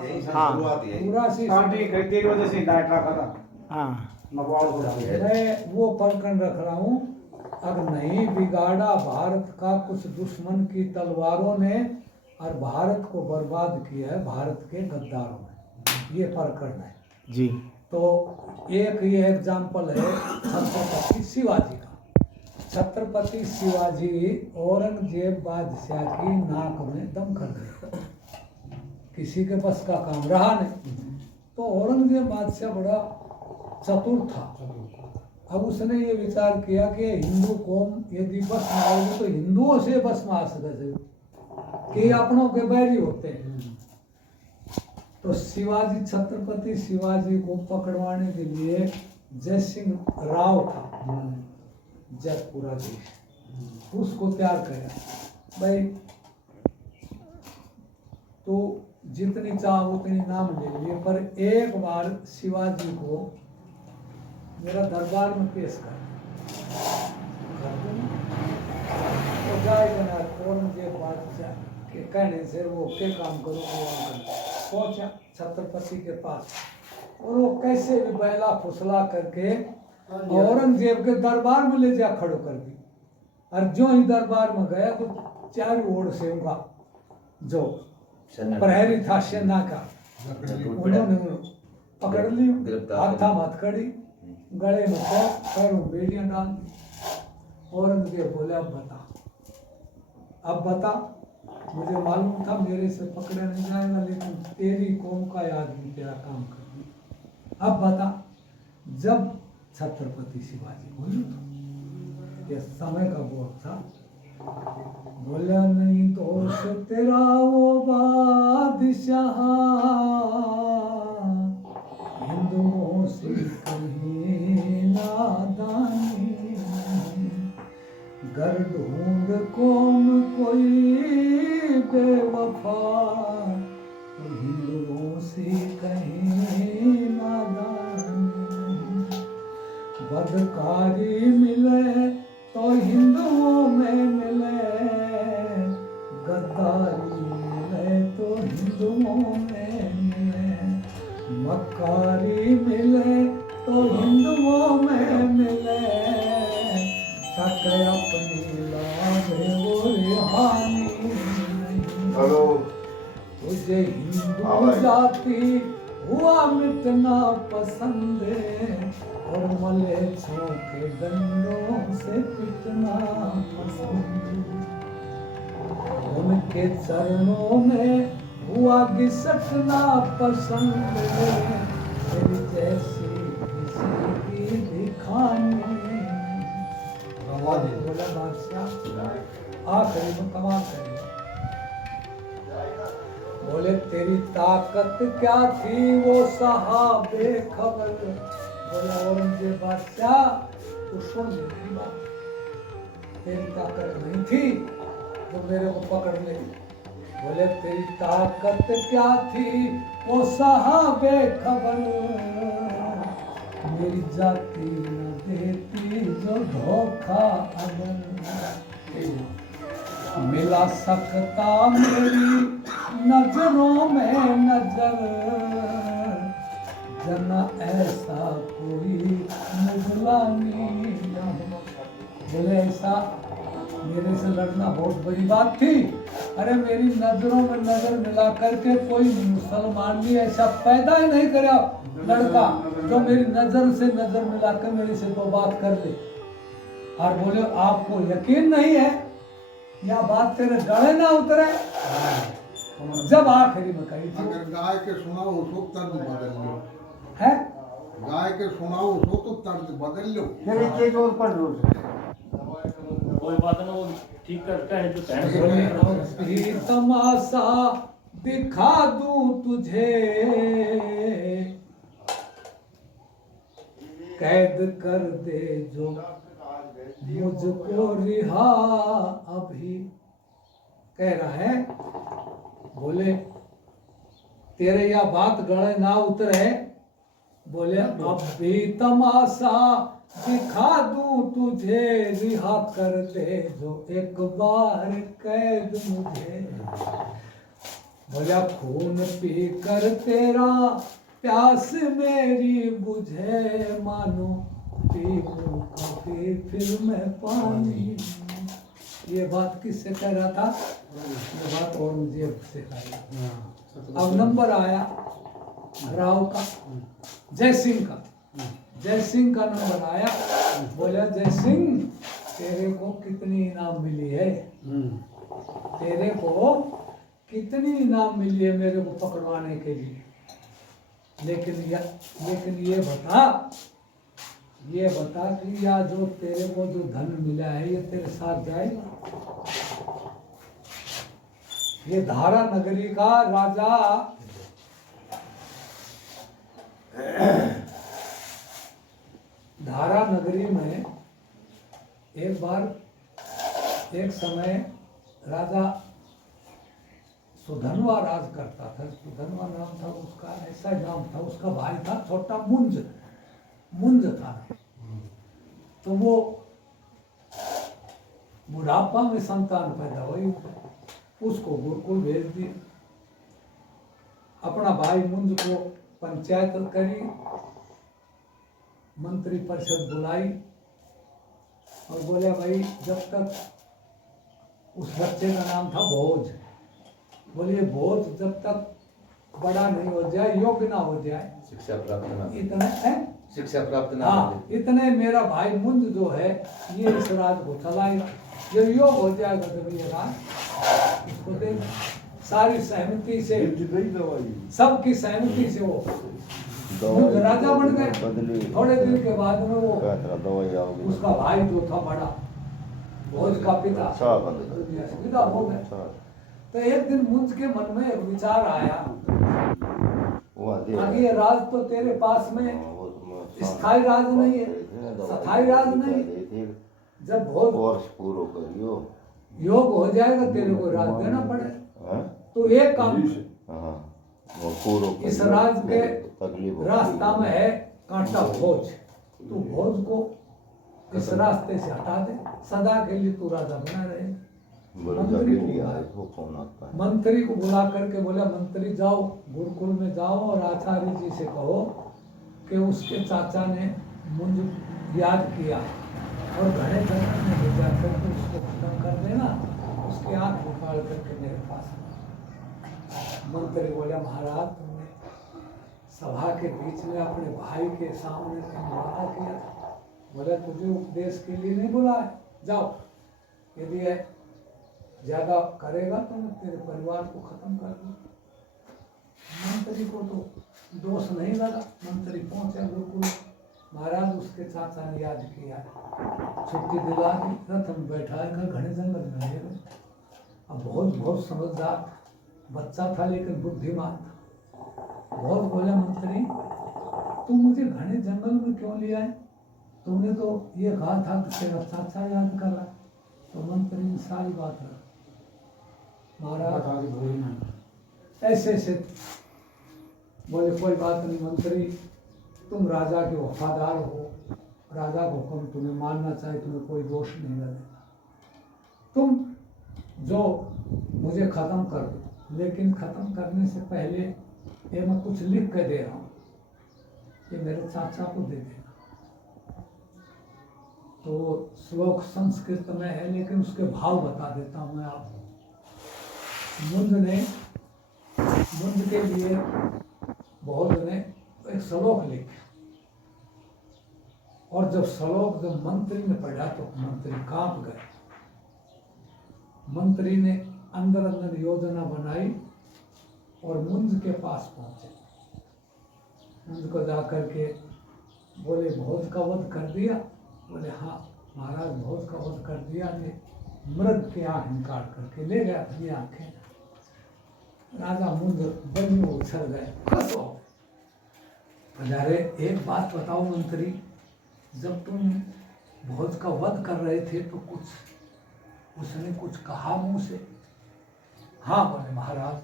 यही सब हाँ। शुरुआत है। पूरा सी तेरी वजह से डायट रखा था हाँ मकवाड़ को डाल दिया। मैं वो प्रकरण रख रहा हूँ। अगर नहीं बिगाड़ा भारत का कुछ दुश्मन की तलवारों ने और भारत को बर्बाद किया है भारत के गद्दारों ने, ये प्रकरण है जी। तो एक ये एग्जाम्पल है छत्रपति शिवाजी का। छत्रपति शिवाजी औरंगजेब बादशाह की नाक में दम कर गए, किसी के बस का काम रहा नहीं। तो औरंगजेब बादशाह बड़ा चतुर था। अब उसने ये विचार किया कि हिंदू कौम यदि बस में आओगे तो हिंदुओं से बस में आ सके कि अपनों के बैरी होते हैं। तो शिवाजी छत्रपति शिवाजी को पकड़वाने के लिए जय सिंह राव था, जयपुरा देश, उसको तैयार किया। भाई तो जितनी चाह उतनी नाम ले लिए, पर एक बार शिवाजी को मेरा दरबार में पेश कर तो जाएगा ना। औरंगजेब बादशाह के कहने से वो के काम करो पहुंचा छत्रपति के पास, और वो कैसे भी बैला फुसला करके औरंगजेब के दरबार में ले जा खड़ो कर दी। और जो ही दरबार में गया तो चारों ओर से उनका जो प्रहरी था सेना का, उन्होंने पकड़ ली, हाथा हथकड़ी, गले में पैरों बेड़ियां डाल दी। औरंगजेब बोले अब बता, मुझे मालूम था मेरे से पकड़ा नहीं जाएगा, लेकिन तेरी कौम का आदमी तेरा काम कर, अब बता। जब छत्रपति शिवाजी बोले तो ये समय का बहुत था, बोला नहीं तो से तेरा वो बादशाह हिंदुओं से कहीं नादानी, घर ढूंढ कौम कोई बेवफा हिंदुओं से कहीं नादानी, बदकारी मिले तो हिंदुओं में मिले, गद्दारी मिले तो हिंदुओं में मिले, मक्कारी मिले तो हिंदुओं में मिले, सके अपनी लागे वो रिहानी नहीं। हेलो तुझे हिंदू जाति हुआ मिटना पसंद है, और मलेच्छों के डंडों से पिटना पसंद, उनके चरणों में हुआ घिसटना पसंद है, तेरी जैसी किसी की दिखानी। बोला बादशाह आखिरी में कमाल करेगा, बोले तेरी ताकत क्या थी वो साहबे खबर। बोला औरंगजेब बादशाह तू सुन मेरी बात, तेरी ताकत नहीं थी जो मेरे को पकड़ ले। बोले तेरी ताकत क्या थी वो साहबे खबर, मेरी जाति न देती जो धोखा अगर, मिला सकता मेरी नजरों में नजर, जना ऐसा कोई मुगलानी न हो। बोले ऐसा मेरे से लड़ना बहुत बड़ी बात थी, अरे मेरी नजरों में नजर मिला करके कोई मुसलमान भी ऐसा पैदा ही नहीं करा लड़का जो मेरी नजर से नजर मिलाकर मेरे से तो बात कर ले। और बोले आपको यकीन नहीं है यह बात तेरे गले ना उतरे, जब आखिरी में कही थी। अगर गाय के सुनाओ उसको तर्ज बदल लो है, गाय के सुनाओ उसको तो तर्ज बदल लो। मेरी चीज और पढ़ लो कोई बात ना, वो ठीक करता है जो भी तमाशा दिखा दूं तुझे, कैद कर दे जो मुझको रिहा अभी। कह रहा है बोले तेरे यह बात गले ना उतरे, बोले अब भी तमाशा दिखा दूं तुझे, रिहा कर दे जो एक बार कैद मुझे। बोला खून पी कर तेरा प्यास मेरी बुझे मानो पी काफी फिर मैं पानी। ये बात किससे कह रहा था? ये बात औरंगजेब से कह रहा था। अब नंबर आया राव का, जय सिंह का। जय सिंह का नंबर आया। बोला जय सिंह तेरे को कितनी इनाम मिली है? तेरे को कितनी इनाम मिली है मेरे को पकड़वाने के लिए? लेकिन ये बता कि या जो तेरे को जो धन मिला है ये तेरे साथ जाएगा? ये धारा नगरी का राजा धारा नगरी में एक समय राजा सुधनवा राज करता था। सुधनवा नाम था उसका, ऐसा नाम था। उसका भाई था छोटा मुंज था। तो वो बुढ़ापा में संतान पैदा हुई, उसको गुरुकुल भेज दिया। अपना भाई मुंज को पंचायत करी, मंत्री परिषद बुलाई और बोले भाई जब तक, उस बच्चे का नाम था भोज। बोलिए भोज जब तक बड़ा नहीं हो जाए, योग्य ना हो जाए, शिक्षा प्राप्त ना, इतने है शिक्षा प्राप्त ना, हाँ, इतने मेरा भाई मुंज जो है ये इस राज को चलाएगा। जब योग हो जाएगा तब ये राज इसको देगा। सारी सहमति से, सबकी सहमति से वो राजा बन गए। थोड़े दिन के बाद में वो उसका भाई जो था बड़ा, भोज का पिता, विदा हो गया। तो एक दिन मुंज के मन में एक विचार आया, आगे ये राज तो तेरे पास में स्थायी राज नहीं है, स्थायी राज नहीं। जब भोज योग हो जाएगा तेरे को राज देना पड़ेगा। तो एक काम, इस राज के रास्ता में है कांटा भोज, तू भोज को इस रास्ते से हटा दे, सदा के लिए तू राजा बना रहे। मंत्री को बुला करके बोला मंत्री जाओ गुरुकुल में जाओ और आचार्य जी से कहो कि उसके चाचा ने मुझे याद किया और घने जंगल में ले जा करके उसको खत्म कर देना, उसकी आंख निकाल करके मेरे पास। मंत्री बोला महाराज तुमने सभा के बीच में अपने भाई के सामने वादा किया। बोला तुझे उपदेश के लिए नहीं बुलाया, जाओ, यदि है ज्यादा करेगा तो मैं तेरे परिवार को खत्म कर दूँ। मंत्री को तो दोष नहीं लगा। मंत्री पहुंचे गुरुकुल, महाराज उसके चाचा ने याद किया, छुट्टी दिला दी, रथ में बैठाएगा, घने जंगल में ले गए। अब बहुत समझदार बच्चा था लेकिन बुद्धिमान था। बहुत बोला मंत्री तुम मुझे घने जंगल में क्यों ले आए? तुमने तो ये कहा था कि तेरा चाचा याद कर रहा। तो मंत्री ने सारी बात रहा, महाराज ऐसे बोले कोई बात नहीं मंत्री, तुम राजा के वफादार हो, राजा को हुक्म तुम्हें मानना चाहिए, तुम्हें कोई दोष नहीं लगेगा। तुम जो मुझे खत्म कर दो, लेकिन खत्म करने से पहले ये मैं कुछ लिख के दे रहा हूँ, ये मेरे चाचा को दे देना। तो श्लोक संस्कृत में है लेकिन उसके भाव बता देता हूँ मैं आपको। मुंज के लिए बहुत ने एक श्लोक लिखा और जब मंत्री ने पढ़ा तो मंत्री कांप गए। मंत्री ने अंदर योजना बनाई और मुंज के पास पहुंचे। मुंज को जाकर के बोले भोज का वध कर दिया? बोले हाँ महाराज भोज का वध कर दिया ने, मृग की आंख निकाल करके ले गया अपनी आंखें। राजा मुंज बन में उछल गए, बस हो। अरे एक बात बताओ मंत्री, जब तुम भोज का वध कर रहे थे तो उसने कुछ कहा मुंह से? हाँ बोले महाराज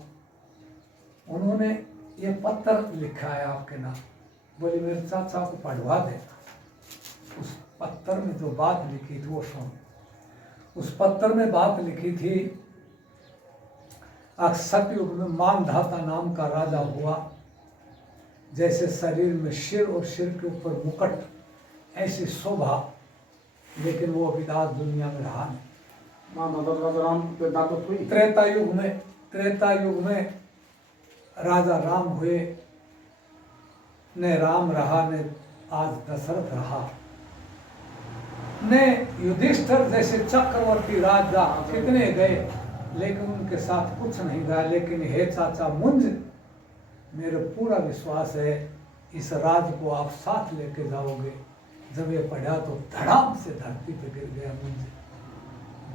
उन्होंने ये पत्र लिखा है आपके नाम। बोले मेरे चाचा को पढ़वा देना। उस पत्र में जो बात लिखी थी वो सुन। उस पत्र में बात लिखी थी सतयुग में मानधाता नाम का राजा हुआ। जैसे शरीर में सिर और सिर के ऊपर मुकुट, ऐसी शोभा, लेकिन वो विदास दुनिया में रहा नहीं। मां मदद राजा राम के दांत हुई। त्रेता युग में राजा राम हुए, ने राम रहा, ने आज दशरथ रहा, ने युधिष्ठिर जैसे चक्रवर्ती राजा कितने गए, लेकिन उनके साथ कुछ नहीं रहा। लेकिन हे चाचा मुंज, मेरे पूरा विश्वास है इस राज को आप साथ लेके जाओगे। जब ये पढ़ा तो धड़ाम से धरती पे गिर गया मुंज,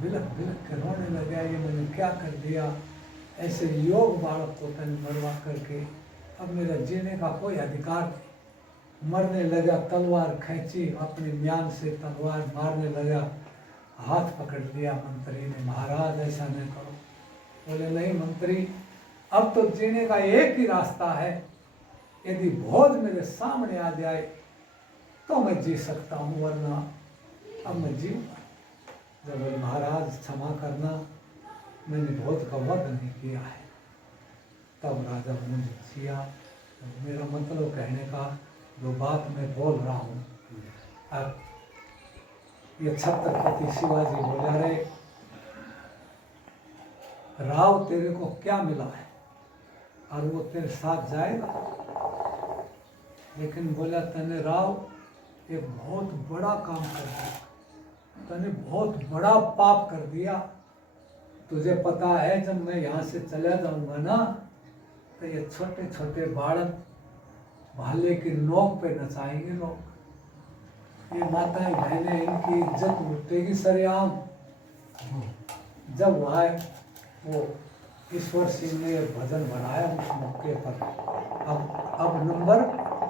बिलक बिलक के रोने लगा, ये मैंने क्या कर दिया, ऐसे योग बालक को तन मरवा करके अब मेरा जीने का कोई अधिकार नहीं। मरने लगा, तलवार खींची, अपने म्यान से तलवार मारने लगा, हाथ पकड़ लिया मंत्री ने, महाराज ऐसा नहीं करो। बोले नहीं मंत्री, अब तो जीने का एक ही रास्ता है, यदि भोज मेरे सामने आ जाए तो मैं जी सकता हूँ, वरना अब मैं जीऊंगा। जब बोले महाराज क्षमा करना, मैंने भोज का वध नहीं किया है। तब राजा मुझे जिया। मेरा मतलब कहने का जो बात मैं बोल रहा हूँ, अब ये छत्रपति शिवाजी बोले, अरे राव तेरे को क्या मिला है और वो तेरे साथ जाएगा। लेकिन बोला तने राव एक बहुत बड़ा काम कर दिया, तने बहुत बड़ा पाप कर दिया। तुझे पता है जब मैं यहाँ से चला जाऊंगा ना, तो ये छोटे छोटे बालक भाले की नोक पे नचाएंगे लोग, ये माताएं बहनें, इनकी इज्जत लुटेगी सरेआम। जब वहाँ वो ईश्वर सिंह ने भजन बनाया उस मौके पर, अब नंबर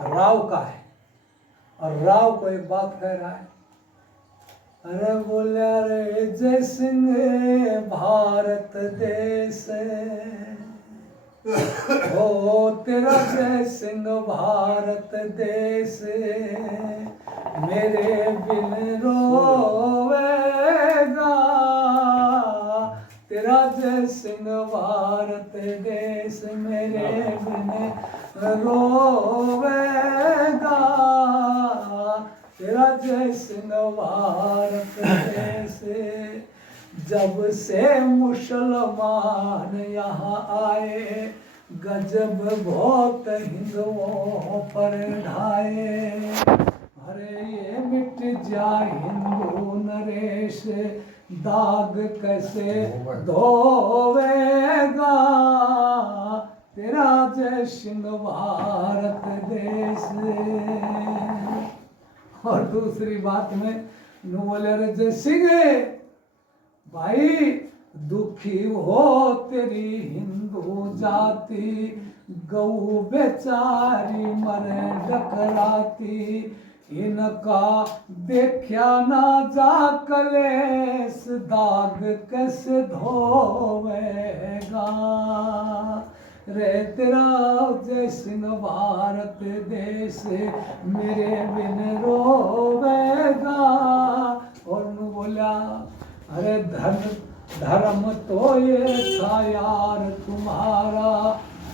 राव का है, और राव को एक बात कह रहा है, अरे बोले अरे जय सिंह भारत देश, ओ तेरा जय सिंह भारत देश, मेरे बिन रोवेगा, तेरा जय सिंह भारत देश, मेरे बिन रोवेगा, तेरा जय सिंह भारत देश। जब से मुसलमान यहाँ आए, गजब बहुत हिंदुओं पर ढाए, अरे ये मिट जाए हिंदू नरेश, दाग कैसे धोवेगा, तेरा जय सिंह भारत देश। और दूसरी बात में बोले, अरे जय सिंह भाई दुखी हो तेरी हिंदू जाति, गऊ बेचारी मरे डकराती, इनका देखा ना जा कलेस, दाग कैसे धोवेगा, रे तेरा जय सिंह भारत देश, मेरे बिन रोवेगा। और नु बोला, अरे धर्म तो ये था यार तुम्हारा,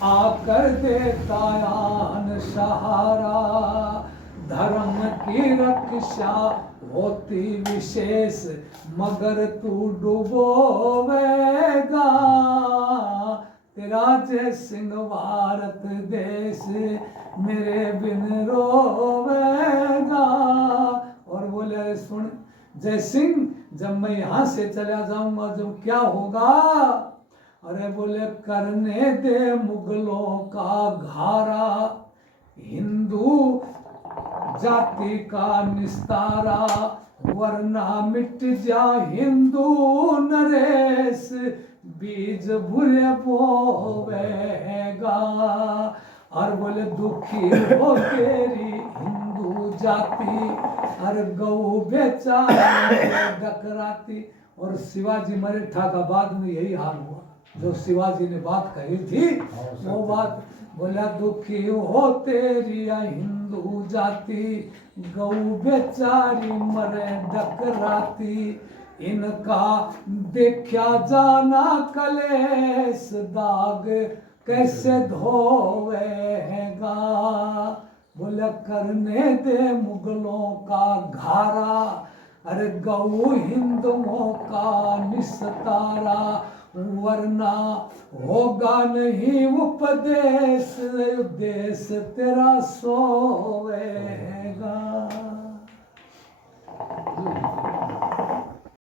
आकर देता यान सहारा, धर्म की रक्षा होती विशेष, मगर तू डुबोवेगा, तेरा जय सिंह भारत देश, मेरे बिन रोवेगा। और बोले सुन जय सिंह, जब मैं यहाँ से चला जाऊंगा जब क्या होगा, अरे बोले करने दे मुगलों का घारा, हिंदू जाति का निस्तारा, वरना मिट जा हिंदू नरेश, बीज बुरे बोवेगा। और बोले दुखी हो तेरी हिंदू जाति, और गऊ बेचारी डकराती। और शिवाजी मरेठा का बाद में यही हाल हुआ, जो शिवाजी ने बात कही थी वो बात, बोला दुखी हो तेरी हिंदू जाति, गऊ बेचारी मरे डकराती, इनका देखा जाना कलेश दाग कैसे धोवेगा। बोले करने दे मुगलों का घारा, अरे गौ हिंदुओं का निस्तारा, वरना होगा नहीं उपदेश, देश तेरा सोएगा।